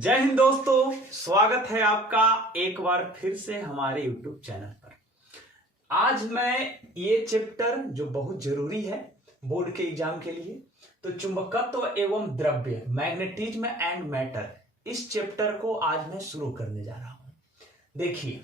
जय हिंद दोस्तों, स्वागत है आपका एक बार फिर से हमारे YouTube चैनल पर। आज मैं ये चैप्टर जो बहुत जरूरी है बोर्ड के एग्जाम के लिए, तो चुंबकत्व एवं द्रव्य, मैग्नेटिज्म एंड मैटर, इस चैप्टर को आज मैं शुरू करने जा रहा हूं। देखिए,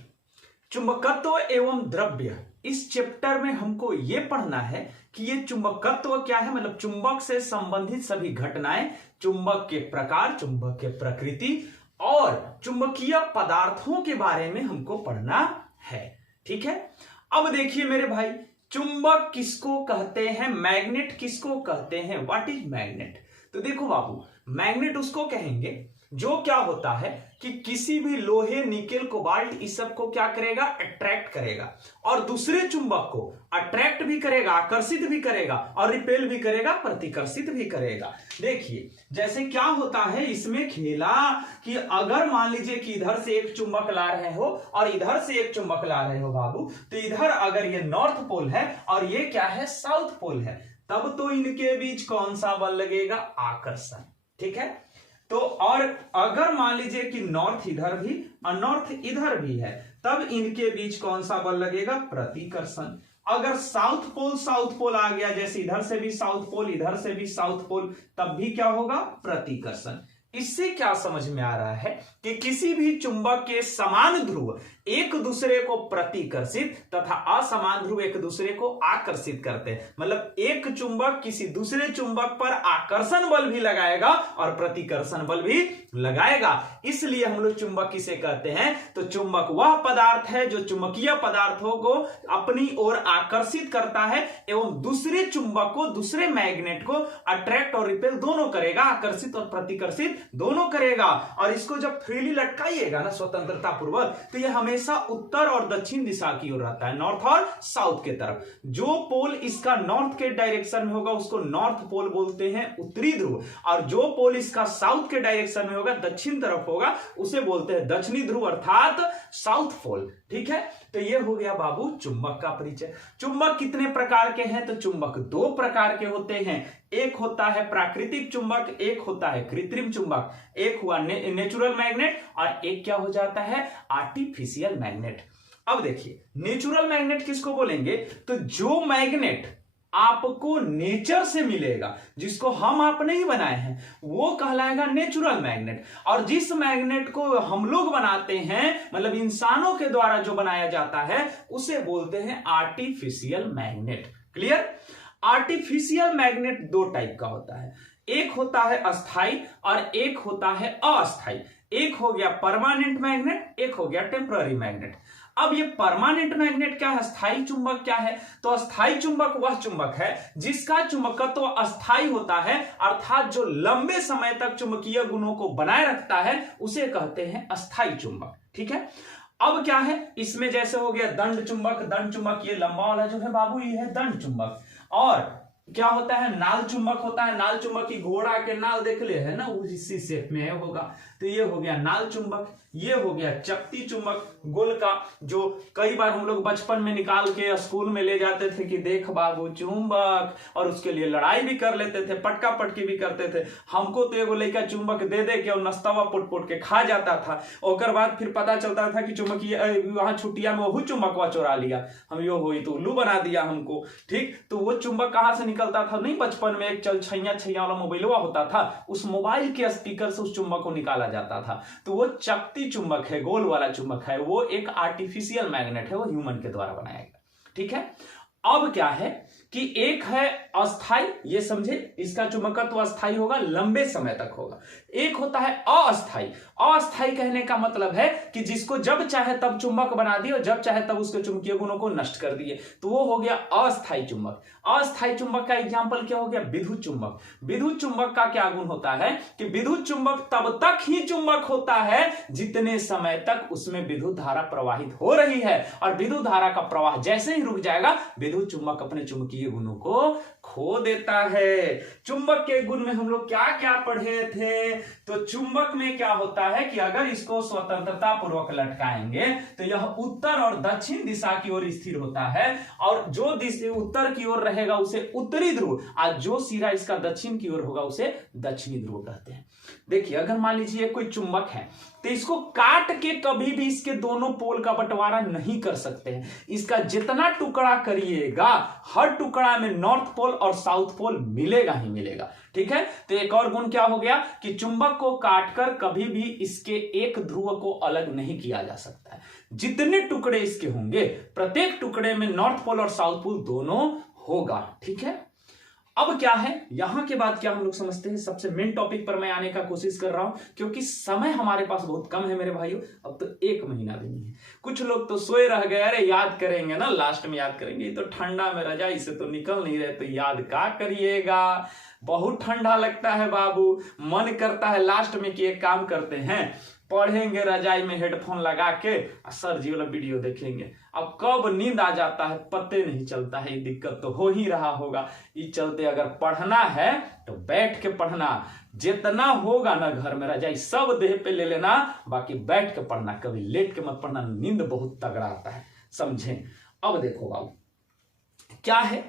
चुंबकत्व एवं द्रव्य, इस चैप्टर में हमको यह पढ़ना है कि ये चुंबकत्व क्या है, मतलब चुंबक से संबंधित सभी घटनाएं, चुंबक के प्रकार, चुंबक के प्रकृति और चुंबकीय पदार्थों के बारे में हमको पढ़ना है। ठीक है, अब देखिए मेरे भाई, चुंबक किसको कहते हैं, मैग्नेट किसको कहते हैं, व्हाट इज मैग्नेट। तो देखो बाबू, मैग्नेट उसको कहेंगे जो क्या होता है कि किसी भी लोहे, निकेल, कोबाल्ट, इस सब को क्या करेगा, अट्रैक्ट करेगा और दूसरे चुंबक को अट्रैक्ट भी करेगा, आकर्षित भी करेगा और रिपेल भी करेगा, प्रतिकर्षित भी करेगा। देखिए जैसे क्या होता है इसमें खेला कि अगर मान लीजिए कि इधर से एक चुंबक ला रहे हो और इधर से एक चुंबक ला रहे हो बाबू, तो इधर अगर ये नॉर्थ पोल है और ये क्या है, साउथ पोल है, तब तो इनके बीच कौन सा बल लगेगा, आकर्षण। ठीक है, तो और अगर मान लीजिए कि नॉर्थ इधर भी और नॉर्थ इधर भी है, तब इनके बीच कौन सा बल लगेगा, प्रतिकर्षण। अगर साउथ पोल आ गया, जैसे इधर से भी साउथ पोल, इधर से भी साउथ पोल, तब भी क्या होगा, प्रतिकर्षण। इससे क्या समझ में आ रहा है कि किसी भी चुंबक के समान ध्रुव एक दूसरे को प्रतिकर्षित तथा असमान ध्रुव एक दूसरे को आकर्षित करते हैं। मतलब एक चुंबक किसी दूसरे चुंबक पर आकर्षण बल भी लगाएगा और प्रतिकर्षण बल भी लगाएगा। इसलिए हम लोग चुंबक किसे कहते हैं, तो चुंबक वह पदार्थ है जो चुंबकीय पदार्थों को अपनी ओर आकर्षित करता है एवं दूसरे चुंबक को, दूसरे मैग्नेट को अट्रैक्ट और रिपेल दोनों करेगा, आकर्षित और प्रतिकर्षित दोनों करेगा। और इसको जब फ्रीली लटकाइएगा ना स्वतंत्रता पूर्वक, तो यह हमेशा उत्तर और दक्षिण दिशा की ओर रहता है, नॉर्थ और साउथ के तरफ। जो पोल इसका नॉर्थ के डायरेक्शन में होगा उसको नॉर्थ पोल बोलते हैं, उत्तरी ध्रुव, और जो पोल इसका साउथ के डायरेक्शन में होगा, दक्षिण तरफ होगा, उसे बोलते हैं दक्षिणी ध्रुव अर्थात साउथ पोल। ठीक है, तो यह हो गया बाबू चुंबक का परिचय। चुंबक कितने प्रकार के हैं, तो चुंबक दो प्रकार के होते हैं। एक होता है प्राकृतिक चुंबक, एक होता है कृत्रिम चुंबक। एक हुआ नेचुरल मैग्नेट और एक क्या हो जाता है, आर्टिफिशियल मैग्नेट। अब देखिए, नेचुरल मैग्नेट किसको बोलेंगे, तो जो मैग्नेट आपको नेचर से मिलेगा, जिसको हम आप नहीं बनाए हैं, वो कहलाएगा नेचुरल मैग्नेट। और जिस मैग्नेट को हम लोग बनाते हैं, मतलब इंसानों के द्वारा जो बनाया जाता है, उसे बोलते हैं artificial magnet. Clear. Artificial magnet दो टाइप का होता है, एक होता है अस्थाई और एक होता है अस्थाई। एक हो गया परमानेंट मैग्नेट, एक हो गया टेम्पररी मैग्नेट। अब ये परमानेंट मैग्नेट क्या है, अस्थाई चुंबक क्या है, तो अस्थाई चुंबक वह चुंबक है जिसका चुंबकत्व अस्थाई होता है, अर्थात जो लंबे समय तक चुंबकीय गुणों को बनाए रखता है, उसे कहते हैं अस्थाई चुंबक। ठीक है, अब क्या है इसमें, जैसे हो गया दंड चुंबक। दंड चुंबक ये लंबा वाला जो है बाबू, ये है दंड चुंबक। और क्या होता है, नाल चुंबक होता है। नाल चुंबक की घोड़ा के नाल देख ले है ना, उसी शेप में है होगा, तो ये हो गया नाल चुंबक। ये हो गया चकती चुंबक, गोल का, जो कई बार हम लोग बचपन में निकाल के स्कूल में ले जाते थे कि देख बाबू चुंबक, और उसके लिए लड़ाई भी कर लेते थे, पटका पटकी भी करते थे। हमको तो एगो लड़का चुंबक दे दे के और नस्तवा पोट पोट के खा जाता था। और बाद फिर पता चलता था कि चुंबकीय वहां छुट्टिया में वही चुंबकवा चोरा लिया, हम यो हुई तो उल्लू बना दिया हमको। ठीक, तो वो चुंबक कहां से निकलता था, नहीं बचपन में एक चल छैया वाला मोबाइलवा होता था, उस मोबाइल के स्पीकर से उस चुंबक को निकाला जाता था। तो वो चकती चुंबक है, गोल वाला चुंबक है, वो एक आर्टिफिशियल मैग्नेट है, वो ह्यूमन के द्वारा बनाया गया। ठीक है, अब क्या है कि एक है अस्थाई, ये समझे, इसका चुंबकत्व अस्थाई होगा, लंबे समय तक होगा। एक होता है अस्थाई। अस्थाई कहने का मतलब है कि जिसको जब चाहे तब चुंबक बना दिए और जब चाहे तब उसके चुंबकीय गुणों को नष्ट कर दिए, तो वो हो गया अस्थाई चुंबक। अस्थाई चुंबक का एग्जाम्पल क्या हो गया, विद्युत चुंबक। विद्युत चुंबक का क्या गुण होता है कि विद्युत चुंबक तब तक ही चुंबक होता है जितने समय तक उसमें विद्युत धारा प्रवाहित हो रही है, और विद्युत धारा का प्रवाह जैसे ही रुक जाएगा, विद्युत चुंबक अपने चुंबकीय गुणों को खो देता है। चुंबक के गुण में हम लोग क्या क्या पढ़े थे, तो चुंबक में क्या होता है कि अगर इसको स्वतंत्रता पूर्वक लटकाएंगे तो यह उत्तर और दक्षिण दिशा की ओर स्थिर होता है, और जो दिशा उत्तर की ओर रहेगा उसे उत्तरी ध्रुव, और जो सिरा इसका दक्षिण की ओर होगा उसे दक्षिणी ध्रुव कहते हैं। देखिए अगर मान लीजिए कोई चुंबक है तो इसको काट के कभी भी इसके दोनों पोल का बंटवारा नहीं कर सकते हैं। इसका जितना टुकड़ा करिएगा हर टुकड़ा में नॉर्थ पोल और साउथ पोल मिलेगा ही मिलेगा। ठीक है, तो एक और गुण क्या हो गया कि चुंबक को काटकर कभी भी इसके एक ध्रुव को अलग नहीं किया जा सकता है। जितने टुकड़े इसके होंगे प्रत्येक टुकड़े में नॉर्थ पोल और साउथ पोल दोनों होगा। ठीक है, अब क्या है यहां के बाद क्या हम लोग समझते हैं, सबसे मेन टॉपिक पर मैं आने का कोशिश कर रहा हूं क्योंकि समय हमारे पास बहुत कम है मेरे भाइयों। अब तो 1 महीना भी नहीं है। कुछ लोग तो सोए रह गए, अरे याद करेंगे ना, लास्ट में याद करेंगे, तो ठंडा में रजाई से तो निकल नहीं रहे, तो याद क्या करिएगा, बहुत ठंडा लगता है बाबू, मन करता है लास्ट में कि एक काम करते हैं पढ़ेंगे रजाई में हेडफोन लगा के सर जी वाला वीडियो देखेंगे। अब कब नींद आ जाता है पते नहीं चलता है, ये दिक्कत तो हो ही रहा होगा। इस चलते अगर पढ़ना है तो बैठ के पढ़ना, जितना होगा ना घर में रजाई सब देह पे ले लेना, बाकी बैठ के पढ़ना, कभी लेट के मत पढ़ना, नींद बहुत तगड़ा आता है, समझे। अब देखो बाबू क्या है,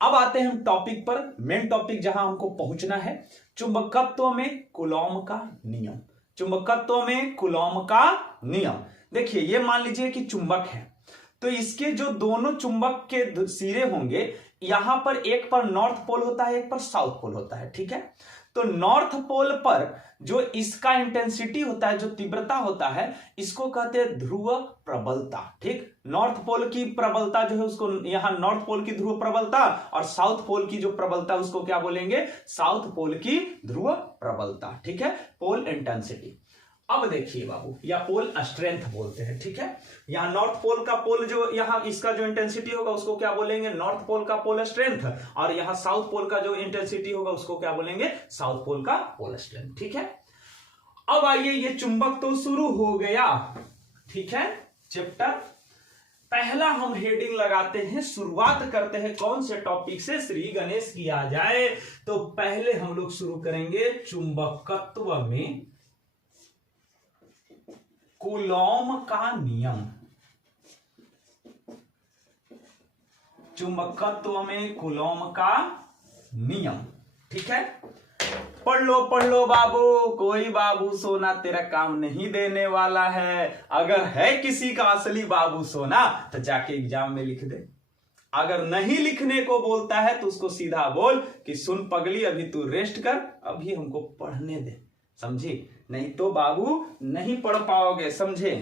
अब आते हैं हम टॉपिक पर, मेन टॉपिक जहां हमको पहुंचना है, चुंबकत्व में कूलॉम का नियम। चुंबकत्व में कूलॉम का नियम। देखिए ये मान लीजिए कि चुंबक है तो इसके जो दोनों चुंबक के सिरे होंगे, यहां पर एक पर नॉर्थ पोल होता है एक पर साउथ पोल होता है। ठीक है, तो नॉर्थ पोल पर जो इसका इंटेंसिटी होता है, जो तीव्रता होता है, इसको कहते हैं ध्रुव प्रबलता। ठीक, नॉर्थ पोल की प्रबलता जो है उसको यहां नॉर्थ पोल की ध्रुव प्रबलता, और साउथ पोल की जो प्रबलता उसको क्या बोलेंगे, साउथ पोल की ध्रुव प्रबलता। ठीक है, पोल इंटेंसिटी। अब देखिए बाबू, या पोल स्ट्रेंथ बोलते हैं। ठीक है, यहां नॉर्थ पोल का पोल जो यहां इसका जो इंटेंसिटी होगा उसको क्या बोलेंगे, नॉर्थ पोल का पोल स्ट्रेंथ, और यहां साउथ पोल का जो इंटेंसिटी होगा उसको क्या बोलेंगे, साउथ पोल का पोल स्ट्रेंथ। ठीक है, अब आइए ये चुंबक तो शुरू हो गया। ठीक है, चैप्टर पहला हम हेडिंग लगाते हैं, शुरुआत करते हैं कौन से टॉपिक से, श्री गणेश किया जाए तो पहले हम लोग शुरू करेंगे चुंबकत्व में कूलॉम का नियम। चुंबकत्व में कूलॉम का नियम। ठीक है, पढ़ लो बाबू, कोई बाबू सोना तेरा काम नहीं देने वाला है। अगर है किसी का असली बाबू सोना तो जाके एग्जाम में लिख दे, अगर नहीं लिखने को बोलता है तो उसको सीधा बोल कि सुन पगली अभी तू रेस्ट कर, अभी हमको पढ़ने दे, समझी, नहीं तो बाबू नहीं पढ़ पाओगे, समझे।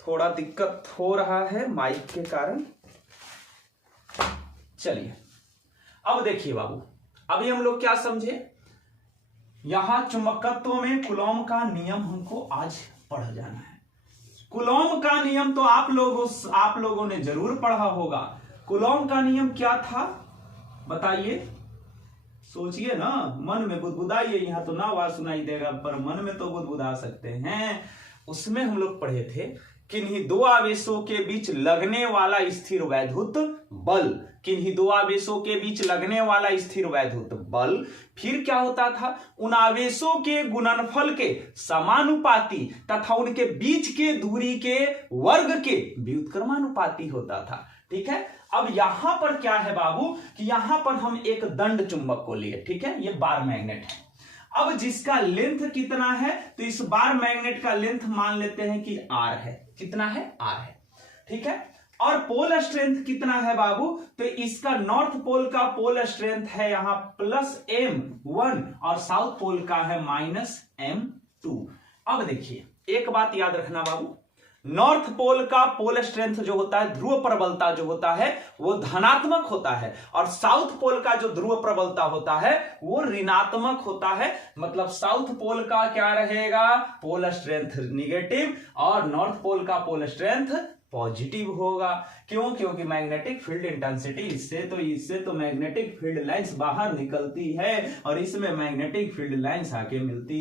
थोड़ा दिक्कत हो रहा है माइक के कारण। चलिए अब देखिए बाबू, अभी हम लोग क्या समझे, यहां चुंबकत्व में कूलॉम का नियम हमको आज पढ़ जाना है। कूलॉम का नियम तो आप लोगों ने जरूर पढ़ा होगा। कूलॉम का नियम क्या था बताइए, सोचिए ना, मन में बुदबुदाइए, यहां तो ना आवाज सुनाई देगा पर मन में तो बुदबुदा सकते हैं। उसमें हम लोग पढ़े थे किन्हीं दो आवेशों के बीच लगने वाला स्थिर वैद्युत बल, किन्हीं दो आवेशों के बीच लगने वाला स्थिर वैद्युत बल, फिर क्या होता था, उन आवेशों के गुणनफल के समानुपाती तथा उनके बीच के दूरी के वर्ग के व्युत्क्रमानुपाती होता था। ठीक है, अब यहां पर क्या है बाबू कि यहां पर हम एक दंड चुंबक को लिए। ठीक है, ये बार मैग्नेट है। अब जिसका लेंथ कितना है तो इस बार मैग्नेट का लेंथ मान लेते हैं कि R है। कितना है, R है। ठीक है, और पोल स्ट्रेंथ कितना है बाबू, तो इसका नॉर्थ पोल का पोल स्ट्रेंथ है यहां +M1 और साउथ पोल का है -M2। अब देखिए एक बात याद रखना बाबू, नॉर्थ पोल का पोल स्ट्रेंथ जो होता है, ध्रुव प्रबलता जो होता है वो धनात्मक होता है, और साउथ पोल का जो ध्रुव प्रबलता होता है वो ऋणात्मक होता है। मतलब साउथ पोल का क्या रहेगा, पोल स्ट्रेंथ निगेटिव, और नॉर्थ पोल का पोल स्ट्रेंथ पॉजिटिव होगा। क्यों, क्योंकि मैग्नेटिक फील्ड इंटेंसिटी इससे तो मैग्नेटिक फील्ड लाइंस बाहर निकलती है और इसमें मैग्नेटिक फील्ड लाइंस आके मिलती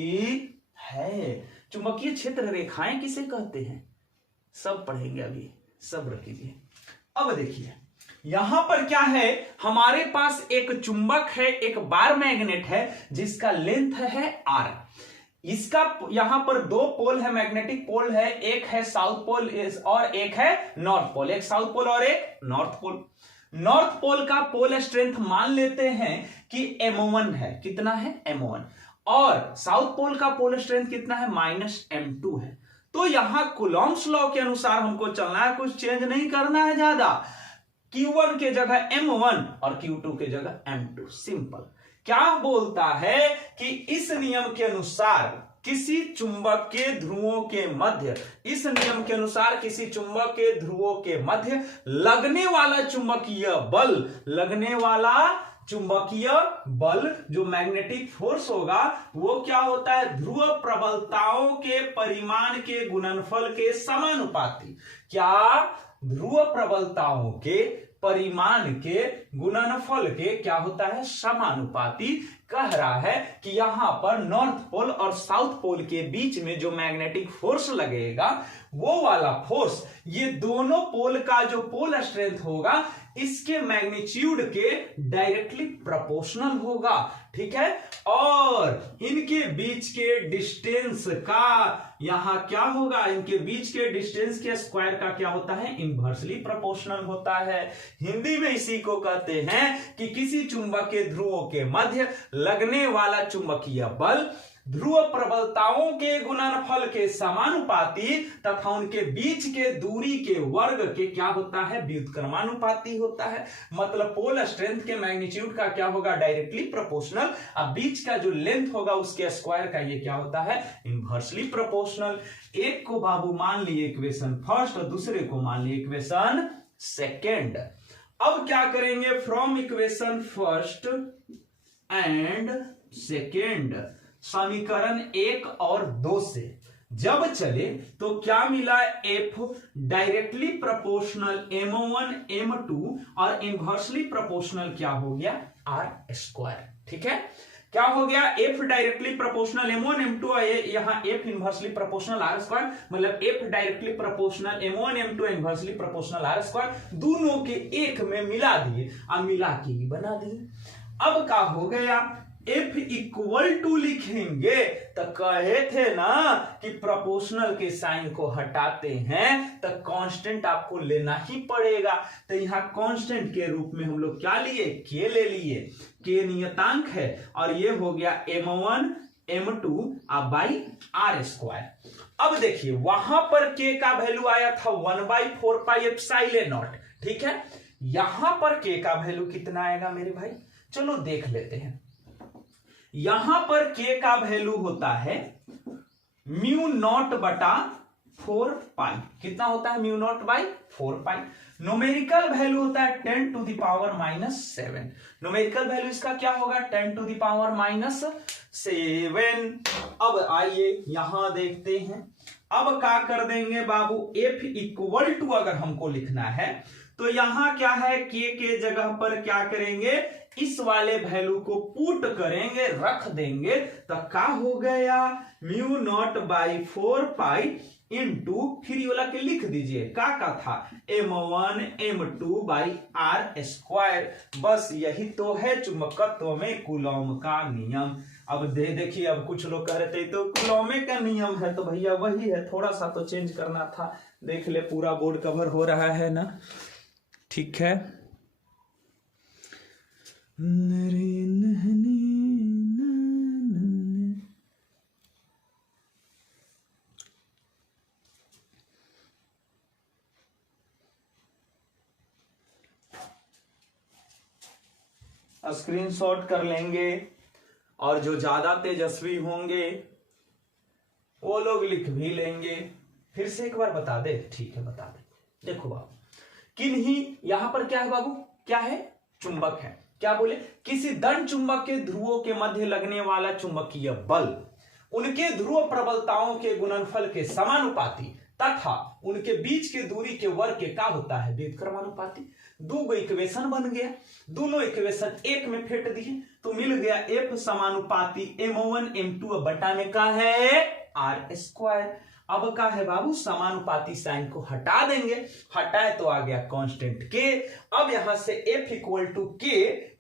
है। चुंबकीय क्षेत्र रेखाएं किसे कहते हैं, सब पढ़ेंगे अभी, सब्र कीजिए। अब देखिए यहां पर क्या है, हमारे पास एक चुंबक है, एक बार मैग्नेट है जिसका लेंथ है R। इसका यहां पर दो पोल है, मैग्नेटिक पोल है, एक है साउथ पोल और एक है नॉर्थ पोल, एक साउथ पोल और एक नॉर्थ पोल। नॉर्थ पोल का पोल स्ट्रेंथ मान लेते हैं कि M1 है। कितना है, M1। और साउथ पोल का पोल स्ट्रेंथ कितना है, -m2 है। तो यहां कूलॉम्स लॉ के अनुसार हमको चलना है, कुछ चेंज नहीं करना है ज्यादा। Q1 के जगह M1 और Q2 के जगह M2, सिंपल। क्या बोलता है कि इस नियम के अनुसार किसी चुंबक के ध्रुवों के मध्य, इस नियम के अनुसार किसी चुंबक के ध्रुवों के मध्य लगने वाला चुंबकीय बल, लगने वाला चुंबकीय बल जो मैग्नेटिक फोर्स होगा वो क्या होता है, ध्रुव प्रबलताओं के परिमाण के गुणनफल के समानुपाती। क्या, ध्रुव प्रबलताओं के परिमाण के गुणनफल के क्या होता है, समानुपाती। कह रहा है कि यहां पर नॉर्थ पोल और साउथ पोल के बीच में जो मैग्नेटिक फोर्स लगेगा वो वाला फोर्स ये दोनों पोल का जो पोल स्ट्रेंथ होगा इसके मैग्नीट्यूड के डायरेक्टली प्रोपोर्शनल होगा, ठीक है। और इनके बीच के डिस्टेंस का यहां क्या होगा, इनके बीच के डिस्टेंस के स्क्वायर का क्या होता है, इनवर्सली प्रोपोर्शनल होता है। हिंदी में इसी को कहते हैं कि किसी चुंबक के ध्रुवों के मध्य लगने वाला चुंबकीय बल ध्रुव प्रबलताओं के गुणनफल के समानुपाती तथा उनके बीच के दूरी के वर्ग के क्या होता है, व्युत्क्रमानुपाती होता है। मतलब पोल स्ट्रेंथ के मैग्नीट्यूड का क्या होगा, डायरेक्टली प्रोपोर्शनल। अब बीच का जो लेंथ होगा उसके स्क्वायर का ये क्या होता है, इनवर्सली प्रोपोर्शनल। एक को बाबू मान लिए इक्वेशन फर्स्ट और दूसरे को मान लिए इक्वेशन सेकेंड। अब क्या करेंगे, from equation first and second समीकरण 1 और 2 से जब चले तो क्या मिला, F directly proportional M1 M2 और इनवर्सली प्रोपोर्शनल क्या हो गया, R स्क्वायर, ठीक है। क्या हो गया, F directly proportional M1 M2 यहां F inversely proportional R square, मतलब F directly proportional M1 M2 inversely proportional R square, दोनों के एक में मिला दिए, अब मिला के ही बना दिए। अब क्या हो गया, F इक्वल टू लिखेंगे तो कहे थे ना कि प्रोपोर्शनल के साइन को हटाते हैं तो कांस्टेंट आपको लेना ही पड़ेगा। तो यहां कांस्टेंट के रूप में हम लोग क्या लिए, K ले लिए, K नियतांक है और ये हो गया M1 M2 by R square. अब देखिए वहां पर K का वैल्यू आया था 1/4 पाई एप्सिलॉन नॉट, ठीक है। यहां पर K का वैल्यू कितना आएगा मेरे भाई, चलो देख लेते हैं। यहां पर K का वैल्यू होता है म्यू नॉट बटा 4 पाई, कितना होता है, mu naught by 4 pi. Numerical value होता है 10 to the power -7, numerical value इसका क्या होगा, 10 टू द पावर -7। अब आइए यहां देखते हैं, अब क्या कर देंगे बाबू, F इक्वल टू अगर हमको लिखना है तो यहां क्या है, K के जगह पर क्या करेंगे, इस वाले वैल्यू को पुट करेंगे, रख देंगे तो क्या हो गया, mu naught by 4 pi into, फिर ये वाला के लिख दीजिए का था, M1 M2 by R square. बस यही तो है चुंबकत्व में कूलॉम का नियम। अब देखिए, अब कुछ लोग कह रहे थे तो कूलॉम का नियम है, तो भैया वही है, थोड़ा सा तो चेंज करना था। देख ले पूरा बोर्ड कवर हो रहा है ना, ठीक है। स्क्रीनशॉट कर लेंगे और जो ज्यादा तेजस्वी होंगे वो लोग लिख भी लेंगे। फिर से एक बार बता दे, ठीक है बता दे। देखो बाबू, किन्हीं यहां पर क्या है बाबू, क्या है, चुंबक है। क्या बोले, किसी दंड चुंबक के ध्रुवों के मध्य लगने वाला चुंबकीय बल उनके ध्रुव प्रबलताओं के गुणनफल के समानुपाती तथा उनके बीच के दूरी के वर्ग के क्या होता है, व्युत्क्रमानुपाती। दो इक्वेशन बन गया, दोनों इक्वेशन एक में फेंट दिए तो मिल गया F समानुपाती M1 M2 बटा में का है R स्क्वायर। अब का है बाबू, समानुपाती साइन को हटा देंगे, हटाए तो आ गया कांस्टेंट K। अब यहां से F equal to K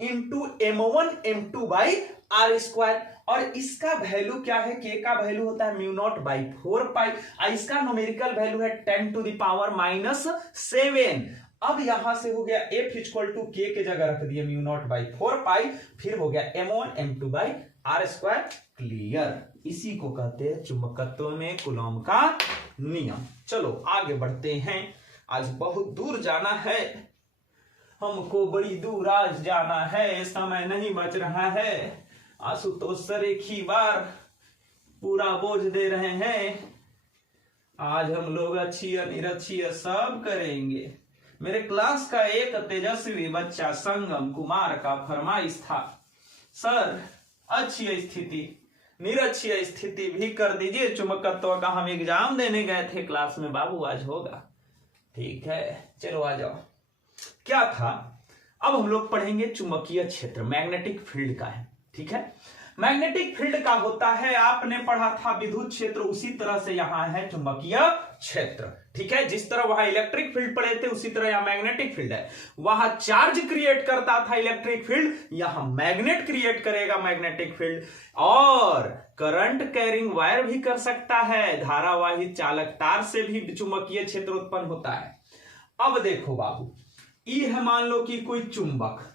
into M1 M2 by R square, और इसका वैल्यू क्या है, K का वैल्यू होता है म्यू नॉट बाई 4 पाई, इसका न्यूमेरिकल वैल्यू है 10 टू द पावर -7। अब यहां से हो गया F इक्वल टू K के जगह रख दिए म्यू नॉट बाई 4 पाई, फिर हो गया M1 M2 by R square clear. इसी को कहते हैं चुंबकत्व में कूलॉम का नियम। चलो आगे बढ़ते हैं, आज बहुत दूर जाना है हमको, बड़ी दूर आज जाना है, समय नहीं बच रहा है। आशुतोष सर एक ही बार पूरा बोझ दे रहे हैं। आज हम लोग अच्छी निरक्षीय सब करेंगे। मेरे क्लास का एक तेजस्वी बच्चा संगम कुमार का फरमाइश था, सर अच्छी स्थिति निरक्षीय स्थिति भी कर दीजिए चुंबकत्व का, हम एग्जाम देने गए थे क्लास में बाबू, आज होगा। ठीक है चलो आ जाओ। क्या था, अब हम लोग पढ़ेंगे चुंबकीय क्षेत्र, मैग्नेटिक फील्ड का है। ठीक है, मैग्नेटिक फील्ड का होता है, आपने पढ़ा था विद्युत क्षेत्र, उसी तरह से यहां है चुंबकीय क्षेत्र। ठीक है, जिस तरह वहां इलेक्ट्रिक फील्ड पढ़े थे उसी तरह यहां मैग्नेटिक फील्ड है। वहां चार्ज क्रिएट करता था इलेक्ट्रिक फील्ड, यहां मैग्नेट क्रिएट करेगा मैग्नेटिक फील्ड। और करंट कैरिंग वायर भी कर सकता है, धारावाही चालक तार से भी चुंबकीय क्षेत्र उत्पन्न होता है। अब देखो बाबू, ये है मान लो कि कोई चुंबक,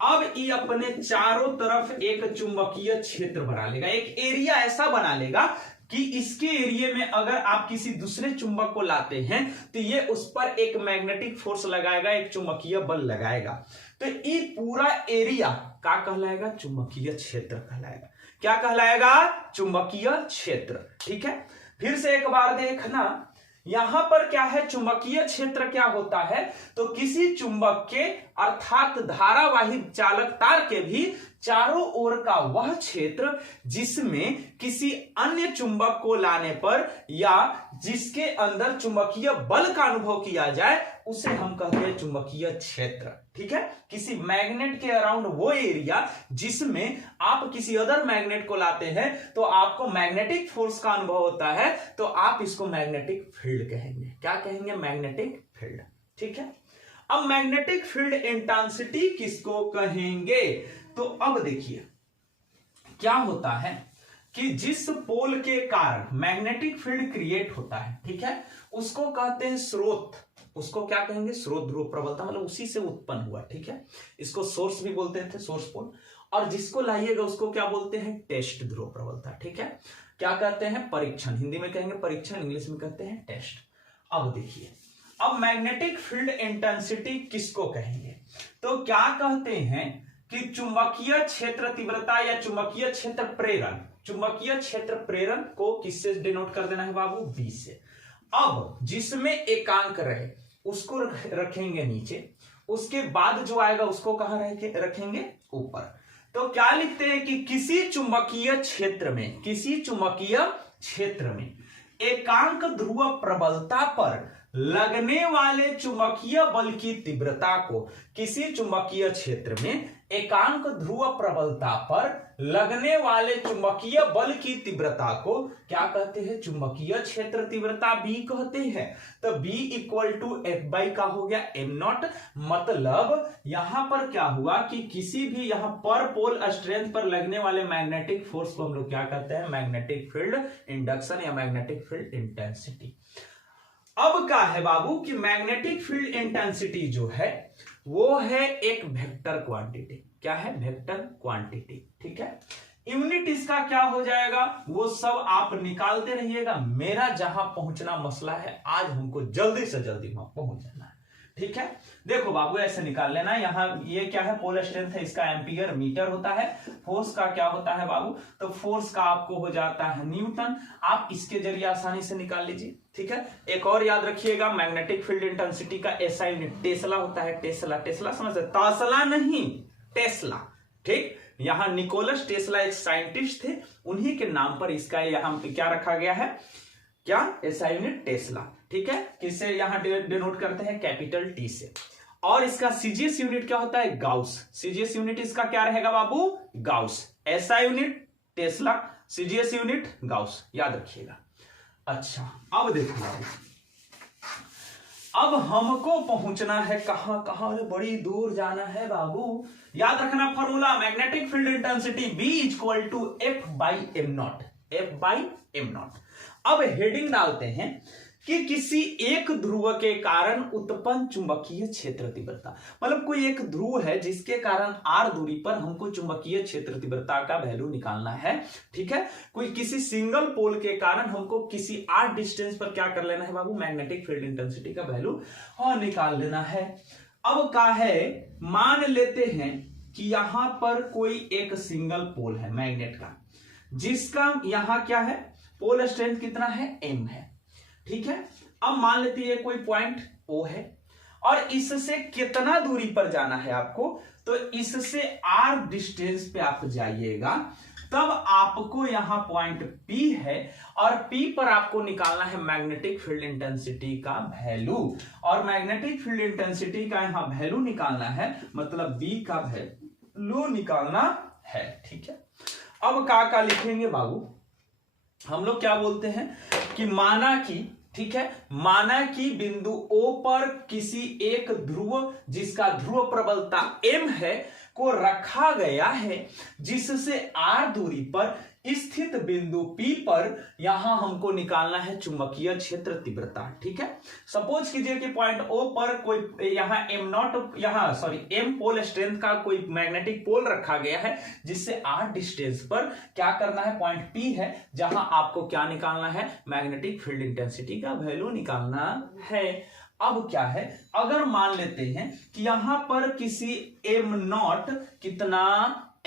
अब ये अपने चारों तरफ एक चुंबकीय क्षेत्र बना लेगा, एक एरिया ऐसा बना लेगा कि इसके एरिया में अगर आप किसी दूसरे चुंबक को लाते हैं तो ये उस पर एक मैग्नेटिक फोर्स लगाएगा, एक चुंबकीय बल लगाएगा। तो ये पूरा एरिया क्या कहलाएगा, चुंबकीय क्षेत्र कहलाएगा। क्या कहलाएगा, चुंबकीय क्षेत्र। ठीक है, फिर से एक बार देखना, यहां पर क्या है, चुंबकीय क्षेत्र क्या होता है, तो किसी चुंबक के अर्थात धारावाही चालक तार के भी चारों ओर का वह क्षेत्र जिसमें किसी अन्य चुंबक को लाने पर या जिसके अंदर चुंबकीय बल का अनुभव किया जाए उसे हम कहते हैं चुंबकीय क्षेत्र। ठीक है, किसी मैग्नेट के अराउंड वो एरिया जिसमें आप किसी अदर मैग्नेट को लाते हैं तो आपको मैग्नेटिक फोर्स का अनुभव होता है, तो आप इसको मैग्नेटिक फील्ड कहेंगे। क्या कहेंगे, मैग्नेटिक फील्ड। ठीक है, अब मैग्नेटिक फील्ड इंटेंसिटी किसको कहेंगे, तो अब देखिए क्या होता है कि जिस पोल के कारण मैग्नेटिक फील्ड क्रिएट होता है, ठीक है, उसको कहते हैं स्रोत। उसको क्या कहेंगे, स्रोत ध्रुव प्रबलता, मतलब उसी से उत्पन्न हुआ। ठीक है, इसको सोर्स भी बोलते थे, सोर्स पोल। और जिसको लाइएगा उसको क्या बोलते हैं, टेस्ट ध्रुव प्रबलता। ठीक है, क्या कहते हैं, परीक्षण, हिंदी में कहेंगे परीक्षण, इंग्लिश में कहते हैं टेस्ट। अब देखिए, अब मैग्नेटिक फील्ड इंटेंसिटी किसको कहेंगे, तो क्या कहते हैं कि चुंबकीय क्षेत्र तीव्रता या चुंबकीय क्षेत्र प्रेरण, चुंबकीय क्षेत्र प्रेरण को किससे डिनोट कर देना है बाबू, बी से। अब जिसमें एकांक रहे उसको रखेंगे नीचे, उसके बाद जो आएगा उसको कहां रखेंगे, ऊपर। तो क्या लिखते हैं कि किसी चुंबकीय क्षेत्र में, किसी चुंबकीय क्षेत्र में एकांक ध्रुव प्रबलता पर लगने वाले चुंबकीय बल की तीव्रता को, किसी चुंबकीय क्षेत्र में एकांक ध्रुव प्रबलता पर लगने वाले चुंबकीय बल की तीव्रता को क्या कहते हैं, चुंबकीय क्षेत्र तीव्रता बी कहते हैं। तो B equal to F by का हो गया एम नॉट। मतलब यहां पर क्या हुआ कि किसी भी यहां पर पोल स्ट्रेंथ पर लगने वाले मैग्नेटिक फोर्स को हम लोग क्या कहते हैं, मैग्नेटिक फील्ड इंडक्शन या मैग्नेटिक फील्ड इंटेंसिटी। अब क्या है बाबू कि मैग्नेटिक फील्ड इंटेंसिटी जो है वो है एक वेक्टर क्वांटिटी। क्या है, वेक्टर क्वांटिटी। ठीक है, यूनिट इसका क्या हो जाएगा वो सब आप निकालते रहिएगा। मेरा जहां पहुंचना मसला है, आज हमको जल्दी से जल्दी वहां पहुंच जाना है। ठीक है, देखो बाबू ऐसे निकाल लेना। यहाँ ये क्या है, पोल स्ट्रेंथ है, इसका एम्पियर मीटर होता है। फोर्स का क्या होता है बाबू, तो फोर्स का आपको हो जाता है न्यूटन। आप इसके जरिए आसानी से निकाल लीजिए। ठीक है, एक और याद रखिएगा, मैग्नेटिक फील्ड इंटेंसिटी का एसआई यूनिट टेस्ला होता है। टेस्ला, टेस्ला समझ, तासला नहीं, टेस्ला। ठीक, यहां निकोलस टेस्ला एक साइंटिस्ट थे, उन्हीं के नाम पर इसका यहां पे क्या रखा गया है, क्या, एसआई यूनिट टेस्ला। ठीक है, किससे यहां डिनोट करते हैं, कैपिटल टी से। और इसका सीजीएस यूनिट क्या होता है, गाउस। सीजीएस यूनिट इसका क्या रहेगा बाबू, gauss. SI unit tesla, CGS unit gauss, याद रखिएगा। अच्छा, अब देखो बाबू, अब हमको पहुंचना है कहां कहां, बड़ी दूर जाना है बाबू। याद रखना formula, magnetic field intensity B equal to F by M naught, F by M naught. अब हेडिंग डालते हैं कि किसी एक ध्रुव के कारण उत्पन्न चुंबकीय क्षेत्र तीव्रता, मतलब कोई एक ध्रुव है जिसके कारण r दूरी पर हमको चुंबकीय क्षेत्र तीव्रता का वैल्यू निकालना है। ठीक है, कोई किसी सिंगल पोल के कारण हमको किसी r डिस्टेंस पर क्या कर लेना है बाबू, मैग्नेटिक फील्ड इंटेंसिटी का वैल्यू और निकाल लेना है। अब क्या है, मान लेते हैं कि यहां पर कोई एक सिंगल पोल है मैग्नेट का, जिसका यहां क्या है, पोल स्ट्रेंथ कितना है, m है। ठीक है, अब मान लेते हैं कोई पॉइंट O है और इससे कितना दूरी पर जाना है आपको, तो इससे r डिस्टेंस पे आप जाइएगा, तब आपको यहां पॉइंट P है और P पर आपको निकालना है मैग्नेटिक फील्ड इंटेंसिटी का वैल्यू, और मैग्नेटिक फील्ड इंटेंसिटी का यहां वैल्यू निकालना है, मतलब B का वैल्यू निकालना है। ठीक है, अब का लिखेंगे बाबू, हम लोग क्या बोलते हैं कि माना कि, ठीक है, माना कि बिंदु O पर किसी एक ध्रुव जिसका ध्रुव प्रबलता m है को रखा गया है, जिससे r दूरी पर स्थित बिंदु P पर यहां हमको निकालना है चुंबकीय क्षेत्र तीव्रता। ठीक है, सपोज कीजिए कि पॉइंट O पर कोई यहां m पोल स्ट्रेंथ का कोई मैग्नेटिक पोल रखा गया है, जिससे r डिस्टेंस पर क्या करना है, पॉइंट P है, जहां आपको क्या निकालना है, मैग्नेटिक फील्ड इंटेंसिटी का वैल्यू निकालना है। अब क्या है, अगर मान लेते हैं कि यहां पर किसी m0 कितना,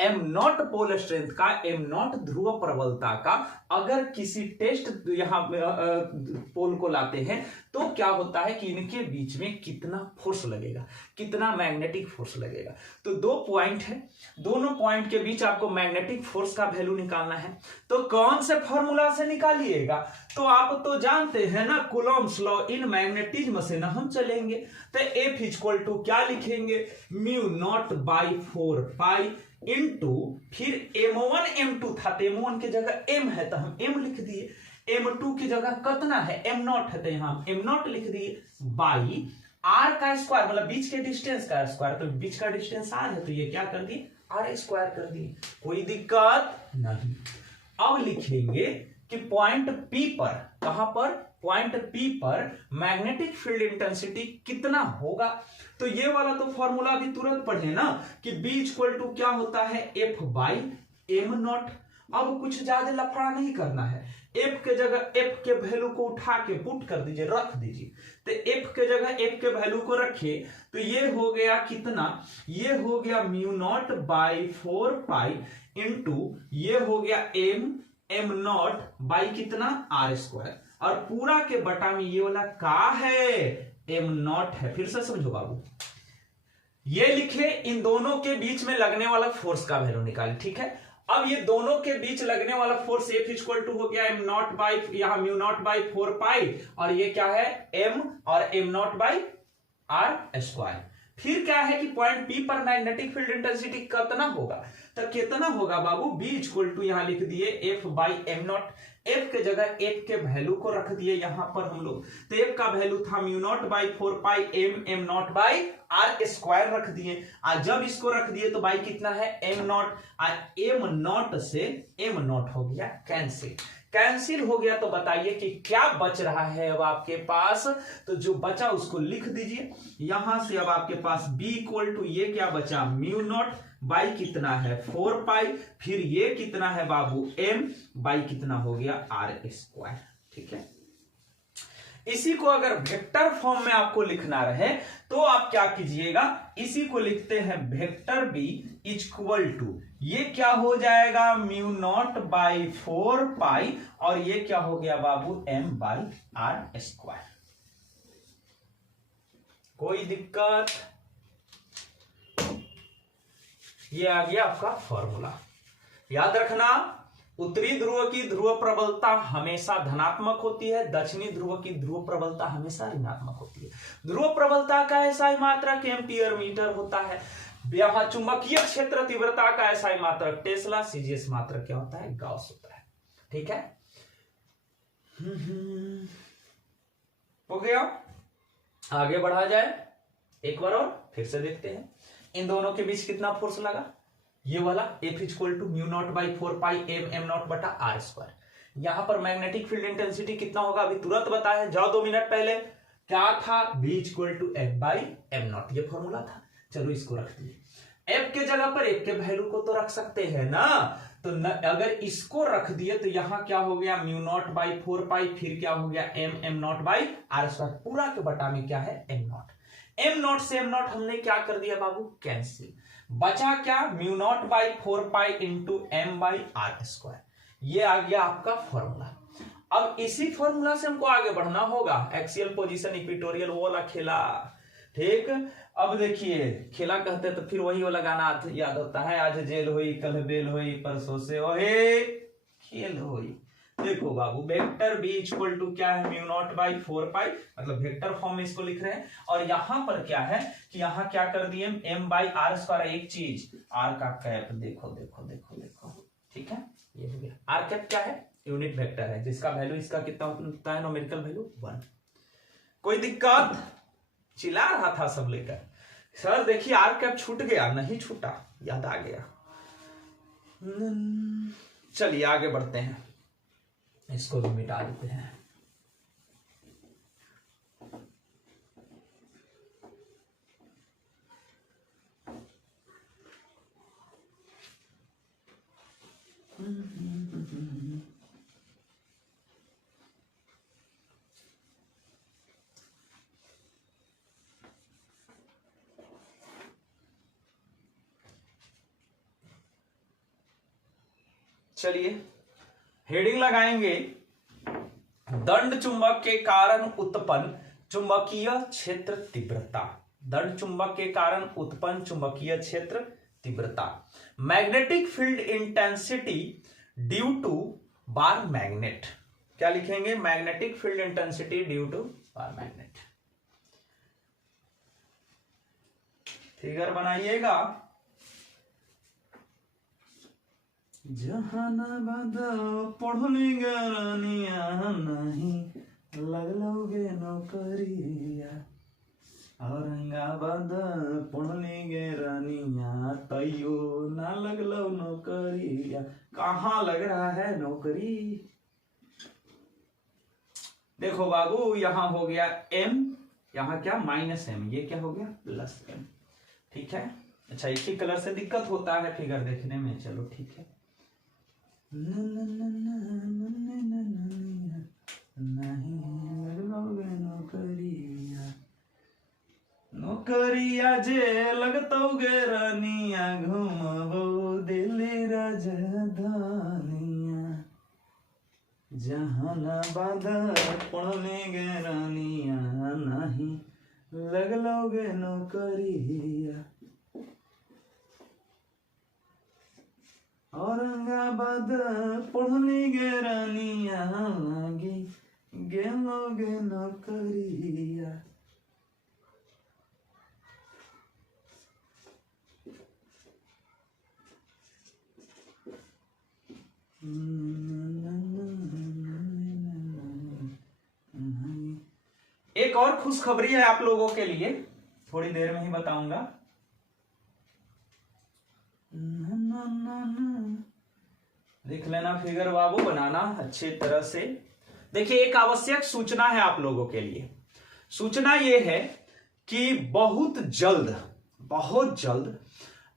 m0 पोल स्ट्रेंथ का, m0 ध्रुव प्रबलता का अगर किसी टेस्ट यहां पोल को लाते हैं, तो क्या होता है कि इनके बीच में कितना फोर्स लगेगा, कितना मैग्नेटिक फोर्स लगेगा। तो दो पॉइंट है, दोनों पॉइंट के बीच आपको मैग्नेटिक फोर्स का वैल्यू निकालना है, तो कौन से फॉर्मूला से निकालिएगा, तो आप तो जानते हैं ना, कूलॉम्स लॉ इन मैग्नेटिज्म से ना हम चलेंगे। तो F इक्वल टू क्या लिखेंगे, μ0/4 पाई इंटू, फिर m1 m2 था तो m1 की जगह m है तो हम m लिख दिए, m2 की जगह कितना है, m0 है तो यहां m0 लिख दिए, बाई r का स्क्वायर, मतलब बीच के डिस्टेंस का स्क्वायर, तो बीच का डिस्टेंस r है तो ये क्या कर दिए, r स्क्वायर कर दिए, कोई दिक्कत नहीं। अब लिखेंगे कि पॉइंट P पर, कहां पर, पॉइंट P पर मैग्नेटिक फील्ड इंटेंसिटी कितना होगा, तो ये वाला तो फॉर्मूला भी तुरंत पढ़े ना कि B इक्वल टू क्या होता है, F बाई m0। अब कुछ ज्यादा लफड़ा नहीं करना है, F के जगह F के वैल्यू को उठा के पुट कर दीजिए, रख दीजिए, तो F के जगह F के वैल्यू को रखिए, तो ये हो गया कितना, ये हो गया μ0/4 पाई इंटू, ये हो गया m0 बाई कितना, r स्क्वायर, और पूरा के बटा में ये वाला का है, m0 है। फिर से समझो बाबू, ये लिखे, इन दोनों के बीच में लगने वाला फोर्स का वैल्यू निकाले। ठीक है, अब ये दोनों के बीच लगने वाला फोर्स F इक्वल टू हो गया m0 बाई, यहां μ0/4 पाई, और ये क्या है, m और m0/r स्क्वायर। फिर क्या है कि पॉइंट P पर मैग्नेटिक फील्ड इंटेंसिटी कितना होगा, तो कितना होगा बाबू, B इक्वल टू यहां लिख दिए F बाई m0, F के जगह F के वैल्यू को रख दिए यहां पर हम लोग, तो F का वैल्यू था μ0/4 पाई m0/r स्क्वायर रख दिए, आज जब इसको रख दिए तो बाई कितना है, m0, m0 से m0 हो गया कैंसिल, कैंसिल हो गया, तो बताइए कि क्या बच रहा है अब आपके पास, तो जो बचा उसको लिख दीजिए यहां से। अब आपके पास B इक्वल टू, ये क्या बचा, μ0 बाई कितना है 4 पाई, फिर ये कितना है बाबू, m बाई कितना हो गया, r स्क्वायर। ठीक है, इसी को अगर वेक्टर फॉर्म में आपको लिखना रहे तो आप क्या कीजिएगा, इसी को लिखते हैं वेक्टर B इक्वल टू, ये क्या हो जाएगा, μ0/4 पाई, और ये क्या हो गया बाबू, m/r स्क्वायर। कोई दिक्कत, ये आ गया आपका फॉर्मूला। याद रखना, उत्तरी ध्रुव की ध्रुव प्रबलता हमेशा धनात्मक होती है, दक्षिणी ध्रुव की ध्रुव प्रबलता हमेशा ऋणात्मक होती है। ध्रुव प्रबलता का एसआई मात्रक एम्पियर मीटर होता है, यहां चुंबकीय क्षेत्र तीव्रता का एसआई मात्रक टेस्ला, सीजीएस मात्रक क्या होता है, गाउस होता है। ठीक है, हो गया, आगे बढ़ा जाए एक बार और फिर से देखते हैं, इन दोनों के बीच कितना फोर्स लगा, ये वाला F equal to μ0/4 pi m m0 बटा r स्क्वायर, यहां पर मैग्नेटिक फील्ड इंटेंसिटी कितना होगा अभी तुरंत बताया, जाओ 2 मिनट पहले क्या था, V equal to F by M naught, ये फॉर्मूला था। चलो इसको रख दिए, F के जगह पर F के वैल्यू को तो रख सकते हैं ना, तो अगर इसको रख दिए तो यहां क्या हो गया म्यू नॉट बाई 4 पाई, फिर क्या हो गया M naught by R square, पूरा के बटा में क्या है एम नॉट से एम नॉट हमने क्या कर दिया बाबू कैंसिल, बचा क्या mu naught by 4 pi into M by R square, ये आ गया आपका फॉर्मूला। अब इसी फॉर्मूला से हमको आगे बढ़ना होगा, एक्सियल पोजीशन इक्वेटोरियल वो वाला खेला, ठीक। अब देखिए खेला कहते तो फिर वही वाला गाना याद होता है, आज जेल हुई कल बेल हुई परसों से ओहे खेल हुई। देखो बाबू वेक्टर बी इक्वल टू क्या है म्यू नॉट बाई 4 पाई, मतलब वेक्टर फॉर्म में इसको लिख रहे हैं, और यहां पर क्या है कि यहां क्या कर दिए एम बाई आर स्क्वायर, एक चीज आर का कैप, देखो देखो देखो देखो, ठीक है ये हो गया। आर कैप क्या है यूनिट वेक्टर है, जिसका वैल्यू इसका कितना होता है न्यूमेरिकल वैल्यू 1। कोई दिक्कत, चिल्ला रहा था सब लेकर, सर देखिए आर कैप छूट गया, नहीं छूटा, याद आ गया। चलिए आगे बढ़ते हैं, इसको भी मिटा देते हैं। चलिए हेडिंग लगाएंगे, दंड चुंबक के कारण उत्पन्न चुंबकीय क्षेत्र तीव्रता, दंड चुंबक के कारण उत्पन्न चुंबकीय क्षेत्र तीव्रता, magnetic field intensity due to bar magnet, क्या लिखेंगे magnetic field intensity due to bar magnet. Figure बनाइएगा, जहानाबाद पढ़ने गरानिया नहीं लगलोगे नौकरिया, औरंगाबाद पढ़ने गरानिया तैयो ना लगलो नौकरिया, कहाँ लग रहा है नौकरी। देखो बाबू यहां हो गया m, यहां क्या माइनस m, ये क्या हो गया प्लस m, ठीक है। अच्छा एक ही कलर से दिक्कत होता है फिगर देखने में, चलो ठीक है। नौकरिया जे लगतौगे रानिया, घूमबो दिल्ली राजधानिया, जहानाबाद पढ़ने गे रानिया नहीं लगलोगे नौकरिया, औरंगाबाद पढ़ने गे रानिया लगी गेलोगे नौकरिया। एक और खुशखबरी है आप लोगों के लिए, थोड़ी देर में ही बताऊंगा। देख लेना फिगर बाबू, बनाना अच्छी तरह से। देखिए एक आवश्यक सूचना है आप लोगों के लिए, सूचना ये है कि बहुत जल्द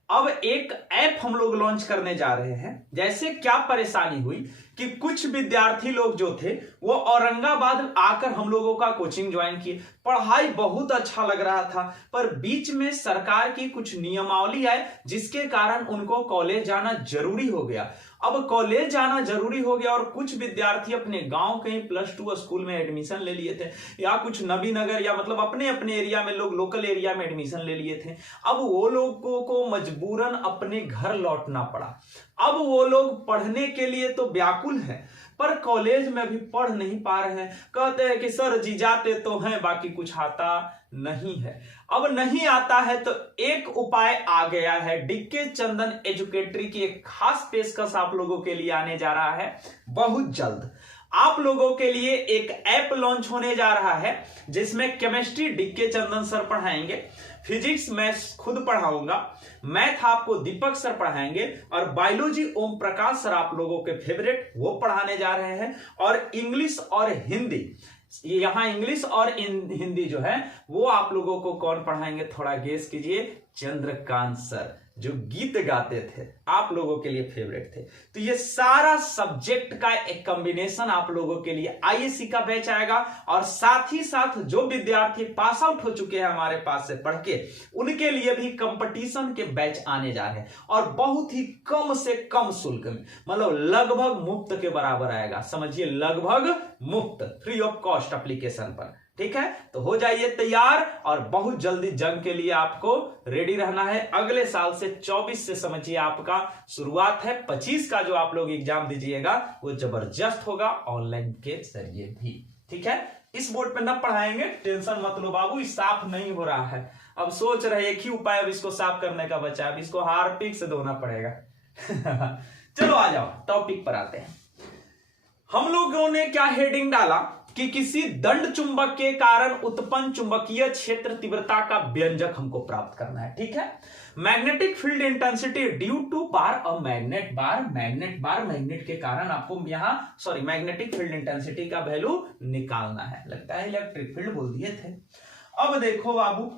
अब एक ऐप हम लोग लॉन्च करने जा रहे हैं। जैसे क्या परेशानी हुई कि कुछ विद्यार्थी लोग जो थे वो औरंगाबाद आकर हम लोगों का कोचिंग ज्वाइन किए, पढ़ाई बहुत अच्छा लग रहा था, पर बीच में सरकार की कुछ नियमावली आए जिसके कारण उनको कॉलेज जाना जरूरी हो गया। अब कॉलेज जाना जरूरी हो गया और कुछ विद्यार्थी अपने गांव के +2 स्कूल में एडमिशन ले लिए थे, या कुछ नबीनगर या मतलब अपने अपने एरिया में लोग लोकल एरिया में एडमिशन ले लिए थे। अब वो लोगों को मजबूरन अपने घर लौटना पड़ा। अब वो लोग पढ़ने के लिए तो व्याकुल है पर कॉलेज में भी पढ़ नहीं पा रहे हैं। कहते हैं कि सर जी जाते तो हैं, बाकी कुछ आता नहीं है। अब नहीं आता है तो एक उपाय आ गया है, डीके चंदन एजुकेटरी की एक खास पेशकश आप लोगों के लिए आने जा रहा है बहुत जल्द। आप लोगों के लिए एक ऐप लॉन्च होने जा रहा है जिसमें केमिस्ट्री डीके चंदन सर पढ़ाएंगे, फिजिक्स मैं खुद पढ़ाऊंगा, मैथ आपको दीपक सर पढ़ाएंगे और बायोलॉजी ओम प्रकाश सर आप लोगों के फेवरेट वो पढ़ाने जा रहे हैं। और इंग्लिश और हिंदी, यहां इंग्लिश और हिंदी जो है वो आप लोगों को कौन पढ़ाएंगे, थोड़ा गेस कीजिए, चंद्रकांत सर जो गीत गाते थे, आप लोगों के लिए फेवरेट थे। तो ये सारा सब्जेक्ट का एक कॉम्बिनेशन आप लोगों के लिए आईएससी का बैच आएगा और साथ ही साथ जो विद्यार्थी पास आउट हो चुके हैं हमारे पास से पढ़ के, उनके लिए भी कंपटीशन के बैच आने जा रहे हैं और बहुत ही कम से कम शुल्क में, मतलब लगभग मुफ्त के बराबर आएगा, समझिए लगभग मुफ्त, फ्री ऑफ कॉस्ट एप्लीकेशन पर। ठीक है, तो हो जाइए तैयार और बहुत जल्दी जंग के लिए आपको रेडी रहना है। अगले साल से 24 से समझिए आपका शुरुआत है, 25 का जो आप लोग एग्जाम दीजिएगा वो जबरदस्त होगा ऑनलाइन के जरिए भी। ठीक है, इस बोर्ड पे न पढ़ाएंगे, टेंशन मत लो बाबू, साफ नहीं हो रहा है। अब सोच रहे एक ही उपाय अब इसको साफ करने का बचा, अब इसको हार्पिक से धोना पड़ेगा। चलो आ जाओ टॉपिक पर आते हैं। हम लोगों ने क्या हेडिंग डाला कि किसी दंड चुंबक के कारण उत्पन्न चुंबकीय क्षेत्र तीव्रता का व्यंजक हमको प्राप्त करना है। ठीक है, magnetic field intensity due to bar और मैग्नेट बार मैग्नेट के कारण आपको यहां मैग्नेटिक फील्ड इंटेंसिटी का वैल्यू निकालना है। लगता है इलेक्ट्रिक फील्ड बोल दिए थे। अब देखो बाबू,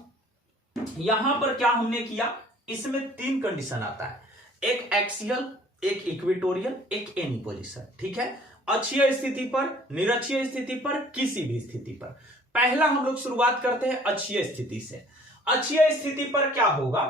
यहां पर क्या हमने किया, इसमें 3 कंडीशन आता है, एक एक्सियल, एक इक्वेटोरियल, एक एनी पोजीशन। ठीक है, अक्षीय स्थिति पर, निरक्षीय स्थिति पर, किसी भी स्थिति पर। पहला हम लोग शुरुआत करते हैं अक्षीय स्थिति से। अक्षीय स्थिति पर क्या होगा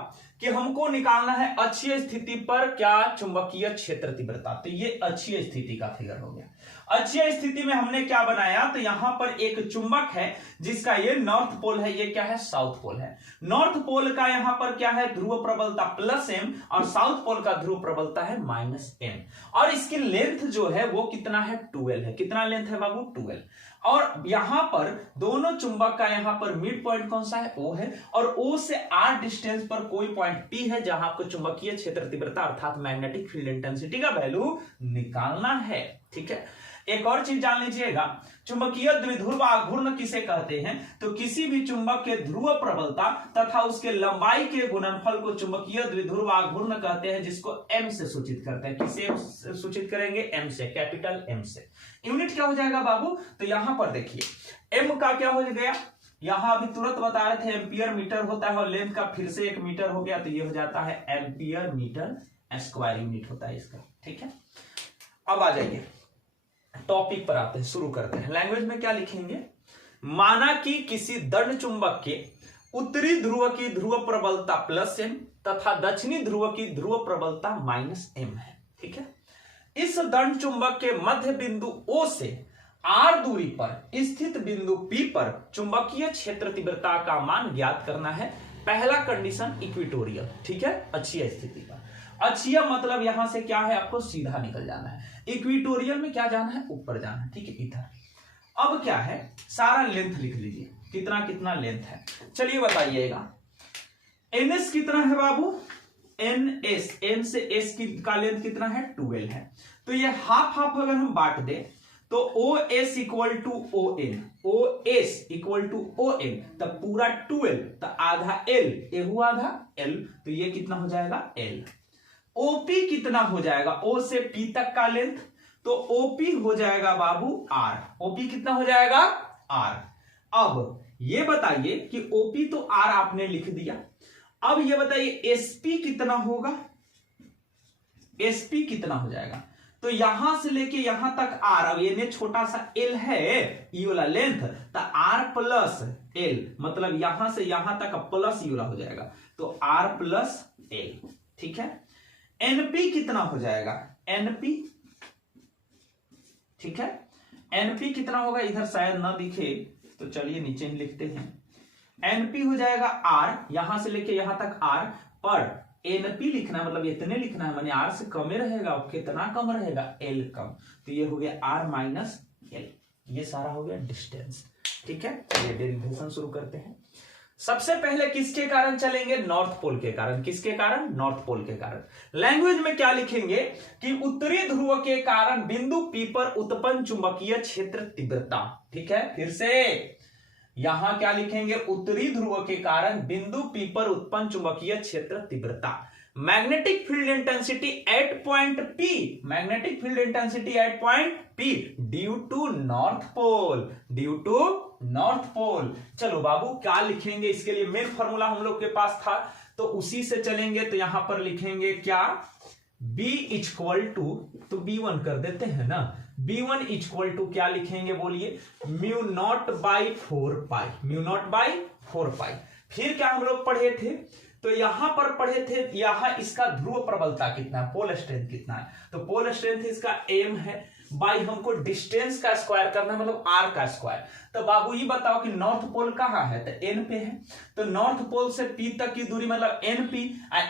कि हमको निकालना है अक्षीय स्थिति पर क्या चुंबकीय क्षेत्र तीव्रता। तो ये अक्षीय स्थिति का फिगर हो गया। अक्षीय स्थिति में हमने क्या बनाया, तो यहां पर एक चुंबक है जिसका ये नॉर्थ पोल है, ये क्या है, साउथ पोल है। नॉर्थ पोल का यहां पर क्या है, ध्रुव प्रबलता +m और साउथ पोल का ध्रुव प्रबलता है -m और इसकी लेंथ जो है वो कितना है, 12 है। कितना लेंथ है बाबू, 12। और यहां पर दोनों चुंबक का यहां पर मिड पॉइंट कौन सा है, O है, और O से R डिस्टेंस पर कोई पॉइंट P है जहां आपको चुंबकीय क्षेत्र तीव्रता अर्थात मैग्नेटिक फील्ड इंटेंसिटी का वैल्यू निकालना है। ठीक है, एक और चीज जान लीजिएगा, चुंबकीय द्विध्रुव आघूर्ण किसे कहते हैं, तो किसी भी चुंबक के ध्रुव प्रबलता तथा उसके लंबाई के गुणनफल को चुंबकीय द्विध्रुव आघूर्ण कहते हैं, जिसको m से सूचित करते हैं। किसे सूचित करेंगे, m से, कैपिटल M से। यूनिट क्या हो जाएगा बाबू, तो यहां पर देखिए m का क्या हो गया, यहां अभी तुरंत बता रहे थे एम्पियर मीटर होता है और लेंथ का फिर से 1 मीटर हो गया, तो ये हो जाता है एम्पियर मीटर स्क्वायर यूनिट होता है इसका। ठीक है, अब आ जाइए टॉपिक पर आते हैं, शुरू करते हैं। लैंग्वेज में क्या लिखेंगे, माना कि किसी दंड चुंबक के उत्तरी ध्रुव की ध्रुव प्रबलता +m तथा दक्षिणी ध्रुव की ध्रुव प्रबलता -m है। ठीक है, इस दंड चुंबक के मध्य बिंदु O से r दूरी पर स्थित बिंदु P पर चुंबकीय क्षेत्र तीव्रता का मान ज्ञात करना है। पहला कंडीशन इक्वेटोरियल। ठीक है, अक्षीय स्थिति पर। अक्षीय मतलब यहां से क्या है, आपको सीधा निकल जाना है। इक्वेटोरियल में क्या जाना है, ऊपर जाना है। ठीक है, इधर। अब क्या है, सारा लेंथ लिख लीजिए, कितना कितना लेंथ है, चलिए बताइएगा। ns कितना है बाबू, ns, n से s का लेंथ कितना है, 12 है। तो ये हाफ हाफ अगर हम बांट दे तो OS equal to ON, OS equal to ON, तब पूरा 12, तो आधा L, एहू आधा L, तो ये कितना हो जाएगा L। OP कितना हो जाएगा, O से P तक का लेंथ, तो OP हो जाएगा बाबू R। OP कितना हो जाएगा, R। अब ये बताइए कि OP तो R आपने लिख दिया, अब ये बताइए SP कितना होगा, SP कितना हो जाएगा, तो यहां से लेके यहां तक R, अब ये छोटा सा L है, ये वाला लेंथ, तो R प्लस L, मतलब यहां से यहां तक प्लस ये वाला हो जाएगा, तो R प्लस L। ठीक है, NP कितना हो जाएगा, NP, ठीक है, NP कितना होगा, इधर शायद ना दिखे तो चलिए नीचे लिखते हैं। NP हो जाएगा R, यहां से लेके यहां तक R, पर NP लिखना है, मतलब इतने लिखना है, माने R से कम रहेगा, कितना कम रहेगा, L कम, तो ये हो गया R माइनस L, ये सारा हो गया डिस्टेंस। ठीक है, ये डेरिवेशन शुरू करते हैं। सबसे पहले किसके कारण चलेंगे? नॉर्थ पोल के कारण। किसके कारण? नॉर्थ पोल के कारण। लैंग्वेज में क्या लिखेंगे कि उत्तरी ध्रुव के कारण बिंदु P पर उत्पन्न चुंबकीय क्षेत्र तीव्रता। ठीक है, फिर से यहां क्या लिखेंगे? उत्तरी ध्रुव के कारण बिंदु P पर उत्पन्न चुंबकीय क्षेत्र तीव्रता। Magnetic field intensity at point P, magnetic field intensity at point P due to north pole, due to north pole. चलो बाबू क्या लिखेंगे इसके लिए? मेन फॉर्मूला हम लोग के पास था तो उसी से चलेंगे। तो यहां पर लिखेंगे क्या? B इक्वल टू, तो B1 कर देते हैं ना, B1 इक्वल टू क्या लिखेंगे बोलिए? Mu naught by 4 pi, mu naught by 4 पाई। फिर क्या हम लोग पढ़े थे? तो यहां पर पढ़े थे यहां इसका ध्रुव प्रबलता कितना है, पोल स्ट्रेंथ कितना है। तो पोल स्ट्रेंथ इसका m है, बाई हमको डिस्टेंस का स्क्वायर करना है, मतलब r का स्क्वायर। तो बाबू ये बताओ कि नॉर्थ पोल कहां है? तो n पे है। तो नॉर्थ पोल से p तक की दूरी मतलब np,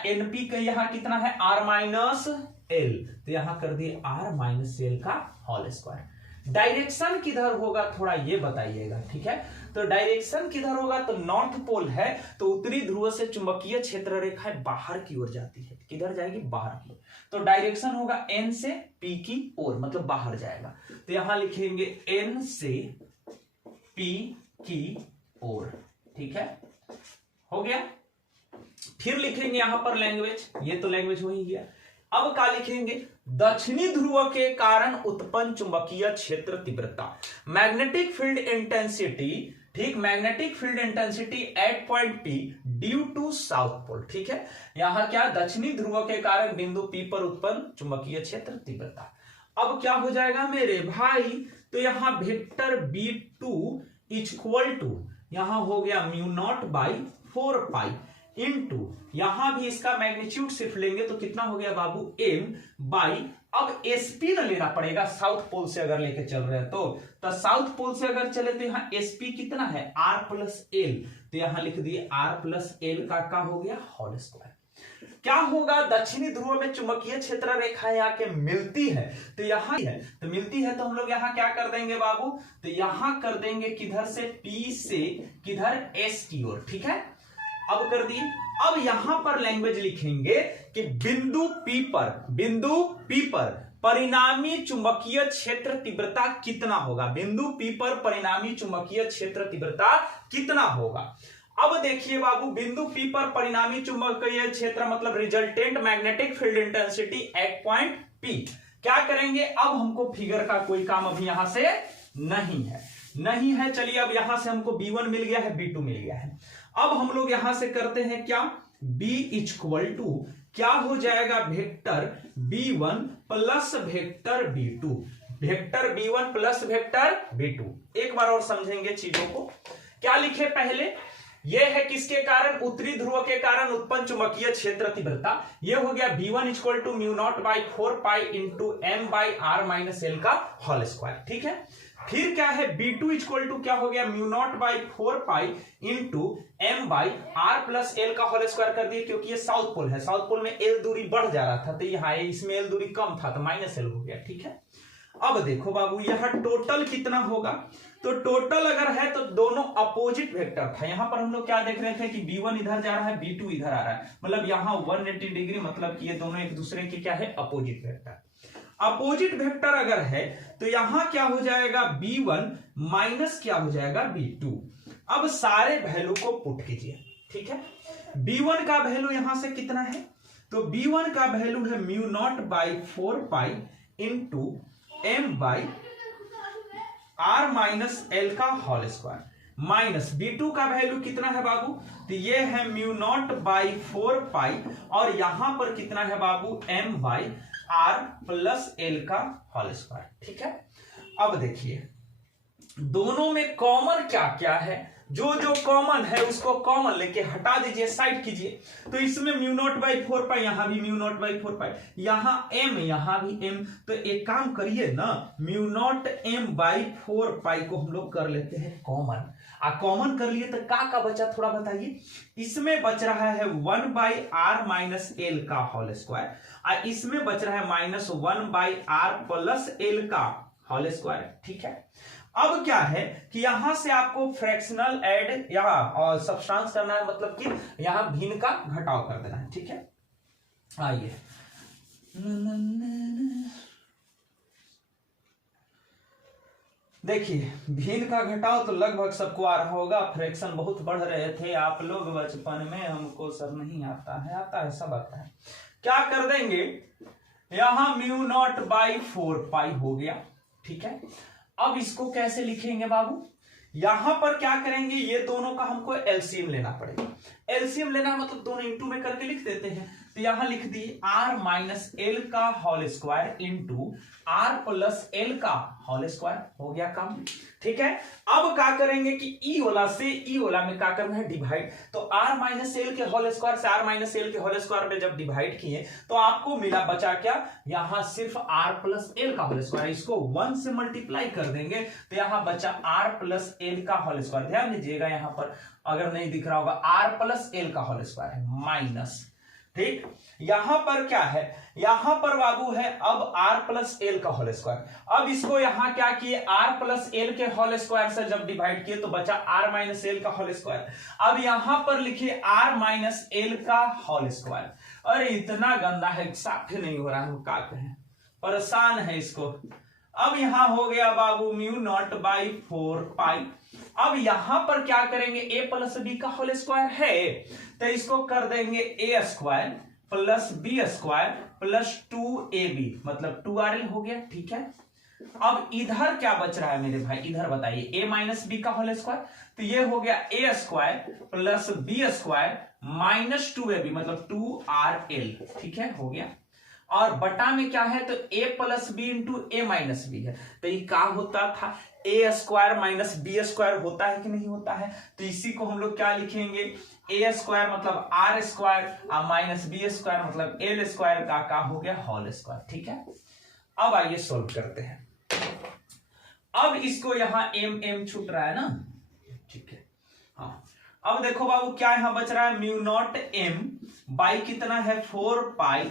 np का यहां कितना है? r minus L. तो यहां कर दिए r माइनस एल का होल स्क्वायर। डायरेक्शन किधर होगा थोड़ा ये बताइएगा, ठीक है? तो डायरेक्शन किधर होगा? तो नॉर्थ पोल है तो उत्तरी ध्रुव से चुंबकीय क्षेत्र रेखाएं बाहर की ओर जाती है। किधर जाएगी? बाहर की ओर। तो डायरेक्शन होगा n से p की ओर, मतलब बाहर जाएगा। तो यहां लिखेंगे n से p की ओर। ठीक है, हो गया। फिर लिखेंगे यहां पर लैंग्वेज, ये तो लैंग्वेज हो ही गया। अब क्या लिखेंगे? दक्षिणी ध्रुव के कारण उत्पन्न चुंबकीय क्षेत्र तीव्रता, मैग्नेटिक फील्ड इंटेंसिटी। ठीक, magnetic field intensity at point P due to south pole. ठीक है, यहां क्या? दक्षिणी ध्रुव के कारण बिंदु P पर उत्पन्न चुंबकीय क्षेत्र तीव्रता। अब क्या हो जाएगा मेरे भाई? तो यहां वेक्टर B2 इक्वल टू, यहां हो गया mu naught by 4 pi into, यहां भी इसका मैग्नीट्यूड सिर्फ लेंगे तो कितना हो गया बाबू? m बाई, अब sp ना लेना पड़ेगा साउथ पोल से अगर लेके चल रहे हैं तो साउथ पोल से अगर चले तो यहाँ sp कितना है? r plus L. तो यहां लिख दिए r प्लस एल का हो गया होल स्क्वायर। क्या होगा? दक्षिणी ध्रुव में चुंबकीय क्षेत्र रेखाएं आके मिलती है, तो यहां है तो मिलती है तो हम लोग यहां क्या कर देंगे बाबू? तो यहां कर देंगे किधर से? p से किधर? s की ओर। ठीक है, अब कर दिए। अब यहां पर लैंग्वेज लिखेंगे कि बिंदु P पर परिणामी चुंबकीय क्षेत्र तीव्रता कितना होगा? बिंदु P पर परिणामी चुंबकीय क्षेत्र तीव्रता कितना होगा? अब देखिए बाबू, बिंदु P पर परिणामी चुंबकीय क्षेत्र मतलब resultant magnetic field intensity at point P। क्या करेंगे? अब हमको फिगर का कोई काम अभी यहां से नहीं है। चलिए, अब यहां से हमको B1 मिल गया है, B2 मिल गया है। अब हम लोग यहां से करते हैं क्या? B इक्वल टू क्या हो जाएगा? Vector B1 plus vector B2, vector B1 plus vector B2। एक बार और समझेंगे चीजों को। क्या लिखे पहले? यह है किसके कारण? उत्तरी ध्रुव के कारण उत्पन्न चुंबकीय क्षेत्र तीव्रता। यह हो गया B1 equal to mu naught by 4 pi into m by r minus L का होल स्क्वायर। ठीक है, फिर क्या है? B2 इक्वल टू क्या हो गया? Mu naught by 4 pi into m by r plus L का होल स्क्वायर कर दिए, क्योंकि ये साउथ पोल है, साउथ पोल में l दूरी बढ़ जा रहा था तो यहाँ इसमें l दूरी कम था तो माइनस एल हो गया। ठीक है, अब देखो बाबू यह टोटल कितना होगा? तो टोटल अगर है तो दोनों अपोजिट वेक्टर था। यहां पर हम लोग क्या देख रहे थे कि B1 इधर जा रहा है, B2 इधर आ रहा है, मतलब यहां 180 डिग्री, मतलब कि ये दोनों एक दूसरे के क्या है? Opposite vector. अपोजिट वेक्टर अगर है तो यहां क्या हो जाएगा? B1 माइनस क्या हो जाएगा? B2। अब सारे वैल्यू को पुट कीजिए। ठीक है, B1 का वैल्यू यहां से कितना है? तो B1 का वैल्यू है mu naught by 4 pi into m by r minus L का होल स्क्वायर, माइनस B2 का वैल्यू कितना है बाबू? तो ये है म्यू नॉट बाई 4 पाई और यहां पर कितना है बाबू? m by r plus L का होल स्क्वायर। ठीक है, अब देखिए दोनों में कॉमन क्या क्या है? जो कॉमन है उसको कॉमन लेके हटा दीजिए, साइड कीजिए। तो इसमें म्यू नॉट बाई 4 पाई, यहां भी म्यू नॉट बाई 4 पाई, यहां m, यहां भी m। तो एक काम करिए ना, म्यू नॉट m बाई 4 पाई को हम लोग कर लेते हैं कॉमन। कॉमन कर लिए तो का बचा थोड़ा बताइए? इसमें बच रहा है 1 बाई आर माइनस एल का होल स्क्वायर और इसमें बच रहा है -1 बाई आर प्लस एल का होल स्क्वायर। ठीक है, अब क्या है कि यहां से आपको फ्रैक्शनल ऐड यहाँ और सब्सट्रांस करना है, मतलब कि यहां भिन्न का घटाव कर देना है। ठीक है, आइए देखिए, भिन्न का घटाव तो लगभग सबको आ रहा होगा। फ्रैक्शन बहुत बढ़ रहे थे आप लोग बचपन में, हमको सर नहीं आता है, आता है सब आता है। क्या कर देंगे, यहां म्यू नॉट बाई 4 पाई हो गया। ठीक है, अब इसको कैसे लिखेंगे बाबू, यहां पर क्या करेंगे, ये दोनों का हमको एलसीएम लेना पड़ेगा। एलसीएम लेना मतलब दोनों इंटू में करके लिख देते हैं। तो यहां लिख दिए आर माइनस एल का whole square into R plus L का होल स्क्वायर, हो गया काम। ठीक है, अब क्या करेंगे कि ई वाला से ई वाला में क्या करना है, डिवाइड। तो आर माइनस एल के होल स्क्वायर से आर माइनस एल के होल स्क्वायर में जब डिवाइड किए तो आपको मिला, बचा क्या, यहां सिर्फ आर प्लस एल का होल स्क्वायर, इसको 1 से मल्टीप्लाई कर देंगे तो यहां बचा आर प्लस एल का होल स्क्वायर। ध्यान दीजिएगा, यहां पर अगर नहीं दिख रहा होगा, आर प्लस एल का होल स्क्वायर है माइनस। ठीक, यहां पर क्या है, यहां पर बाबू है अब r प्लस एल का होल स्क्वायर। अब इसको यहां क्या किए, r प्लस एल के होल स्क्वायर से जब डिवाइड किए तो बचा r माइनस एल का होल स्क्वायर। अब यहां पर लिखिए r माइनस एल का होल स्क्वायर। अरे इतना गंदा है, साफ नहीं हो रहा है, हम क्या कहें, परेशान है इसको। अब यहां हो गया बाबू म्यू नॉट बाई 4 पाई। अब यहां पर क्या करेंगे, a प्लस बी का होल स्क्वायर है तो इसको कर देंगे a square plus B square plus 2ab, मतलब 2rl हो गया। ठीक है, अब इधर क्या बच रहा है मेरे भाई, इधर बताइए, a माइनस बी का होल स्क्वायर, तो ये हो गया a square plus B square minus 2ab, मतलब 2rl। ठीक है, हो गया। और बटा में क्या है, तो a plus B into A minus B है, तो ये क्या होता था, A square minus B square होता है कि नहीं होता है। तो इसी को हम लोग क्या लिखेंगे, ए स्क्वायर मतलब आर स्क्वायर और माइनस बी स्क्वायर मतलब एल स्क्वायर का हो गया होल स्क्वायर। ठीक है, अब आइए सोल्व करते हैं। अब इसको यहां एम एम छूट रहा है ना, ठीक है। हाँ, अब देखो बाबू क्या यहां बच रहा है, म्यू नॉट एम बाई कितना है 4 पाई।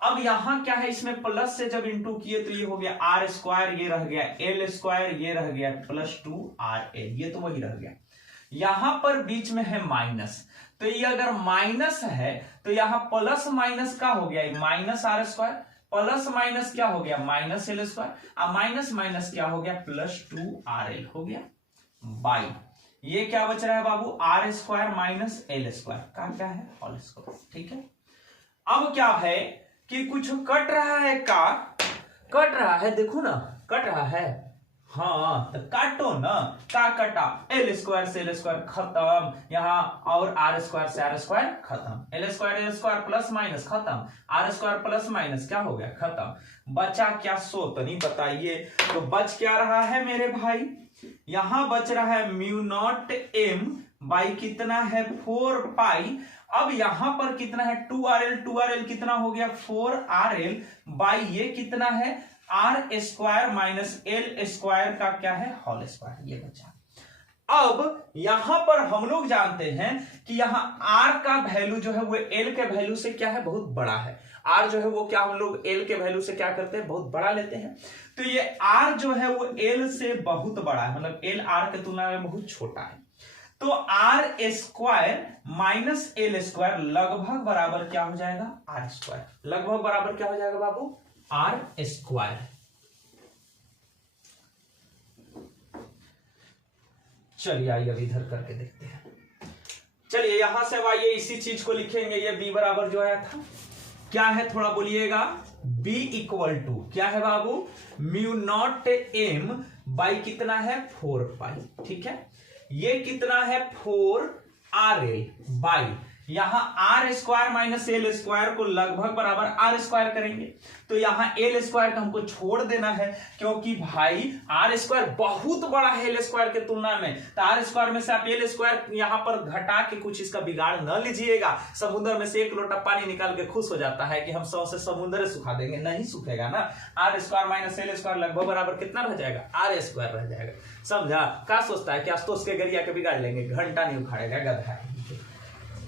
अब यहां क्या है, इसमें प्लस से जब इंटू किए तो ये हो गया आर स्क्वायर, ये रह गया एल स्क्वायर, ये रह गया प्लस 2rl, ये तो वही रह गया। यहां पर बीच में है माइनस, तो ये अगर माइनस है तो यहां प्लस माइनस का हो गया minus R square, plus minus क्या हो गया माइनस एल स्क्वायर, और माइनस माइनस क्या हो गया प्लस 2rl हो गया बाई, ये क्या बच रहा है बाबू, R square minus L square का क्या है होल स्क्वायर। ठीक है, अब क्या है कि कुछ कट रहा है, का कट रहा है, देखो ना कट रहा है, हाँ तो काटो ना, का कटा, एल स्क्वायर से एल स्क्वायर खत्म, यहां और आर स्क्वायर से आर स्क्वायर खत्म, एल स्क्वायर प्लस माइनस खत्म, आर स्क्वायर प्लस माइनस क्या हो गया खत्म, बचा क्या सो तो नहीं बताइए। तो बच क्या रहा है मेरे भाई, यहां बच रहा है म्यू नॉट एम बाई कितना है 4 पाई। अब यहां पर कितना है 2rl कितना हो गया 4rl बाई ये कितना है R square minus L square का क्या है होल स्क्वायर, ये बचा। अब यहां पर हम लोग जानते हैं कि यहां r का वैल्यू जो है वो l के वैल्यू से क्या है बहुत बड़ा है, r जो है वो क्या हम लोग l के वैल्यू से क्या करते हैं बहुत बड़ा लेते हैं। तो ये r जो है वो l से बहुत बड़ा है, मतलब l r के तुलना में बहुत छोटा है। तो R square minus L square लगभग बराबर क्या हो जाएगा आर स्क्वायर, लगभग बराबर क्या हो जाएगा बाबू आर स्क्वायर। चलिए आइए अब इधर करके देखते हैं। चलिए यहां से अब आइए इसी चीज को लिखेंगे, ये b बराबर जो आया था क्या है थोड़ा बोलिएगा, b इक्वल टू क्या है बाबू म्यू नॉट एम बाई कितना है 4 पाई। ठीक है, ये कितना है 4rl बाई यहां R square minus L square को लगभग बराबर आर स्क्वायर करेंगे, तो यहां एल स्क्वायर का हमको छोड़ देना है क्योंकि भाई आर स्क्वायर बहुत बड़ा है एल स्क्वायर के तुलना में। तो आर स्क्वायर में से आप एल स्क्वायर यहां पर घटा के कुछ इसका बिगाड़ न लीजिएगा। समुद्र में से 1 लोटा पानी निकाल के खुश हो जाता है कि हम 100 से समुद्र सुखा देंगे, नहीं सूखेगा ना। R square minus L square लगभग बराबर कितना रह जाएगा आर स्क्वायर रह जाएगा। समझा, क्या सोचता है कि आस्तोष के गरिया के बिगाड़ लेंगे, घंटा नहीं उखाड़ेगा गधा।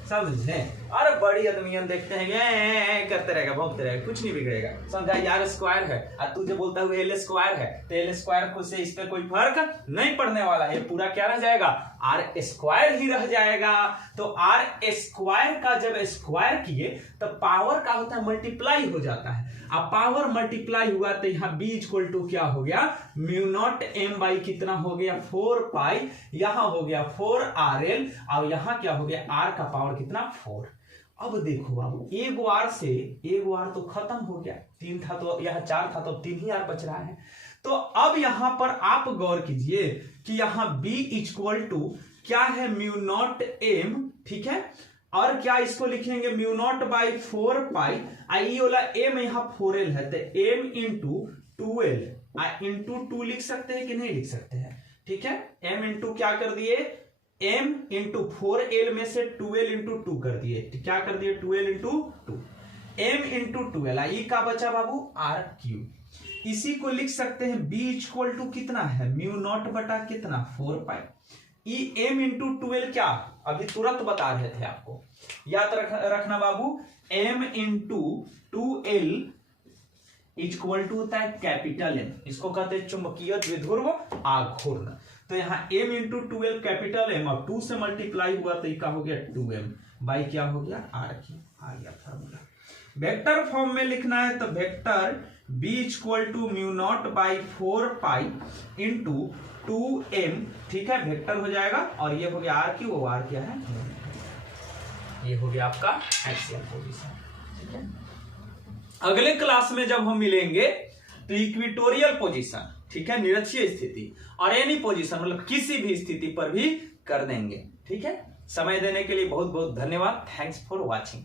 समझे? अरे बड़ी आदमियन देखते हैं करते रहेगा, भौंकते रहेगा, कुछ नहीं बिगड़ेगा। समझा? यार स्क्वायर है और तू जो बोलता है एल स्क्वायर है, तो एल स्क्वायर को से इस पे कोई फर्क नहीं पड़ने वाला है। पूरा क्या रह जाएगा? आर स्क्वायर ही रह जाएगा। तो आर स्क्वायर का जब स्क्वायर किए तो पावर का होता है मल्टीप्लाई हो जाता है। अब पावर मल्टीप्लाई हुआ तो यहाँ बी इक्वल टू क्या हो गया? म्यू नॉट एम बाई कितना हो गया? 4 पाई। यहाँ हो गया 4 आर एल और यहाँ क्या हो गया? आर का पावर कितना? 4। अब देखो बाबू, एक बार तो खत्म हो गया। 3 था तो यहाँ 4 था तो 3 ही आर बच रहा है। तो अब यहां पर आप गौर कीजिए कि यहां b इक्वल टू क्या है? म्यू नॉट एम, ठीक है। और क्या इसको लिखेंगे? म्यू नॉट बाई 4 पाई। आई वाला एम यहाँ 4l है तो m इंटू 2l इंटू 2 लिख सकते हैं कि नहीं लिख सकते हैं? ठीक है। m इंटू क्या कर दिए? m इंटू 4l में से 2l इंटू 2 कर दिए। क्या कर दिए? 2l into 2, m into 2l। आई का बचा बाबू r क्यूब। इसी को लिख सकते हैं b इक्वल टू कितना है? म्यू नॉट बटा कितना? 4 पाई। ई m इंटू 2l क्या? अभी तुरंत बता रहे थे आपको, याद रखना बाबू। m into 2l equal to होता है कैपिटल M, इसको कहते हैं चुंबकीय द्विध्रुव आघूर्ण। तो यहाँ m into 2l capital M और 2 से मल्टीप्लाई हुआ तो क्या हो गया? 2m बाई क्या हो गया? r की। आ गया फॉर्मूला। वेक्टर फॉर्म में लिखना है तो vector b equal to mu naught by 4 pi into 2m, ठीक है, वेक्टर हो जाएगा। और ये हो गया r की, वो r क्या है? ये हो गया आपका एक्सियल पोजीशन, ठीक है। अगले क्लास में जब हम मिलेंगे तो इक्वेटोरियल पोजीशन, ठीक है, निरक्षीय स्थिति और एनी पोजीशन, मतलब किसी भी स्थिति पर भी कर देंगे, ठीक है। समय देने के लिए बहुत बहुत धन्यवाद। Thanks for watching.